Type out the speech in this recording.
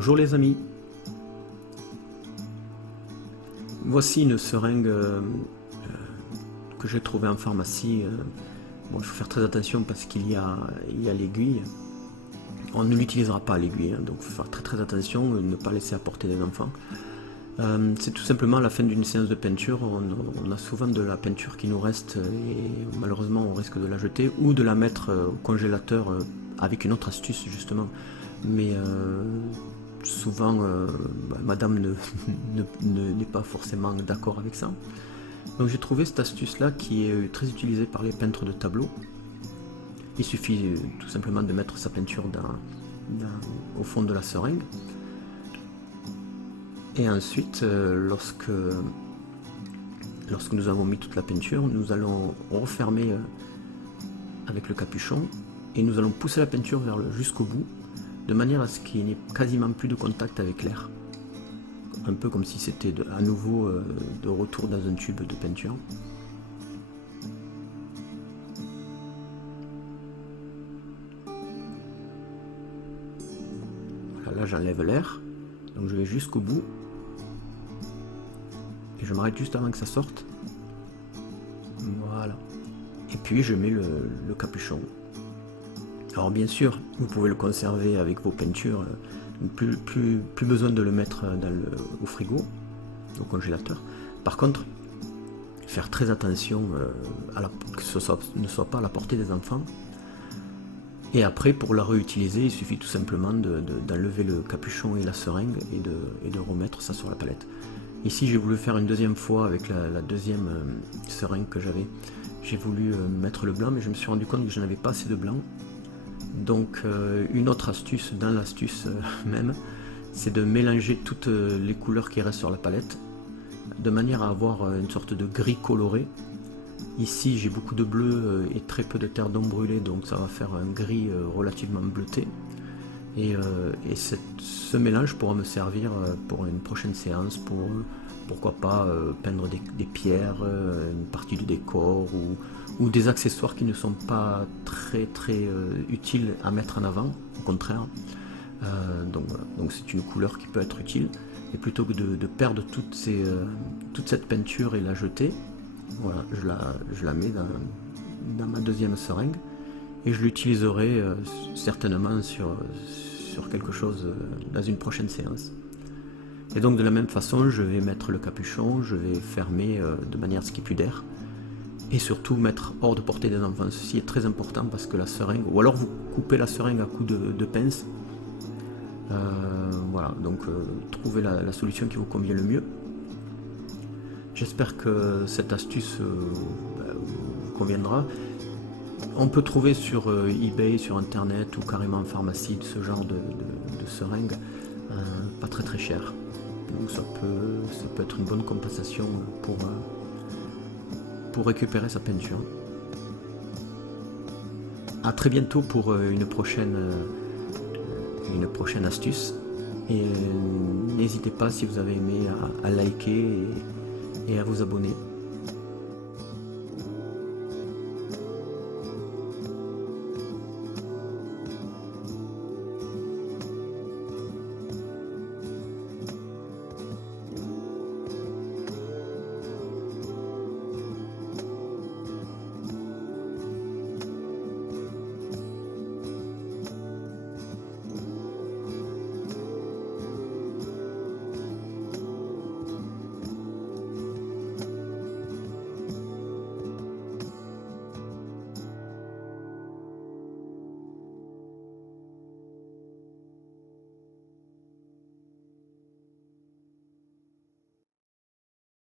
Bonjour les amis, voici une seringue que j'ai trouvée en pharmacie. Bon, il faut faire très attention parce qu'il y a l'aiguille. On ne l'utilisera pas l'aiguille, hein, donc il faut faire très attention, ne pas laisser apporter des enfants. C'est tout simplement à la fin d'une séance de peinture, on a souvent de la peinture qui nous reste et malheureusement on risque de la jeter ou de la mettre au congélateur avec une autre astuce justement. Mais souvent madame n'est pas forcément d'accord avec ça. Donc j'ai trouvé cette astuce là qui est très utilisée par les peintres de tableaux. Il suffit tout simplement de mettre sa peinture au fond de la seringue. Et ensuite, lorsque nous avons mis toute la peinture, nous allons refermer avec le capuchon et nous allons pousser la peinture jusqu'au bout, de manière à ce qu'il n'y ait quasiment plus de contact avec l'air. Un peu comme si c'était à nouveau de retour dans un tube de peinture. Voilà, là j'enlève l'air, donc je vais jusqu'au bout. Et je m'arrête juste avant que ça sorte. Voilà. Et puis je mets le capuchon. Alors bien sûr, vous pouvez le conserver avec vos peintures. Plus besoin de le mettre au frigo, au congélateur. Par contre, faire très attention que ce ne soit pas à la portée des enfants. Et après, pour la réutiliser, il suffit tout simplement d'enlever le capuchon et la seringue et de remettre ça sur la palette. Ici, j'ai voulu faire une deuxième fois avec la deuxième seringue que j'avais. J'ai voulu mettre le blanc, mais je me suis rendu compte que je n'avais pas assez de blanc. Donc, une autre astuce, dans l'astuce même, c'est de mélanger toutes les couleurs qui restent sur la palette, de manière à avoir une sorte de gris coloré. Ici, j'ai beaucoup de bleu et très peu de terre d'ombre brûlée, donc ça va faire un gris relativement bleuté. Et ce mélange pourra me servir pour une prochaine séance, pourquoi pas peindre des pierres, une partie du décor ou des accessoires qui ne sont pas très utiles à mettre en avant, au contraire. Donc c'est une couleur qui peut être utile. Et plutôt que de perdre toute cette peinture et la jeter, voilà, je la mets dans ma deuxième seringue. Et je l'utiliserai certainement sur quelque chose dans une prochaine séance. Et donc de la même façon, je vais mettre le capuchon, je vais fermer de manière à ce qu'il n'y ait plus d'air. Et surtout mettre hors de portée des enfants. Ceci est très important parce que la seringue, ou alors vous coupez la seringue à coups de pince. Voilà, donc trouvez la solution qui vous convient le mieux. J'espère que cette astuce vous conviendra. On peut trouver sur eBay, sur internet ou carrément en pharmacie ce genre de seringue pas très cher. Donc ça peut être une bonne compensation pour récupérer sa peinture. A très bientôt pour une prochaine astuce. Et n'hésitez pas si vous avez aimé à liker et à vous abonner.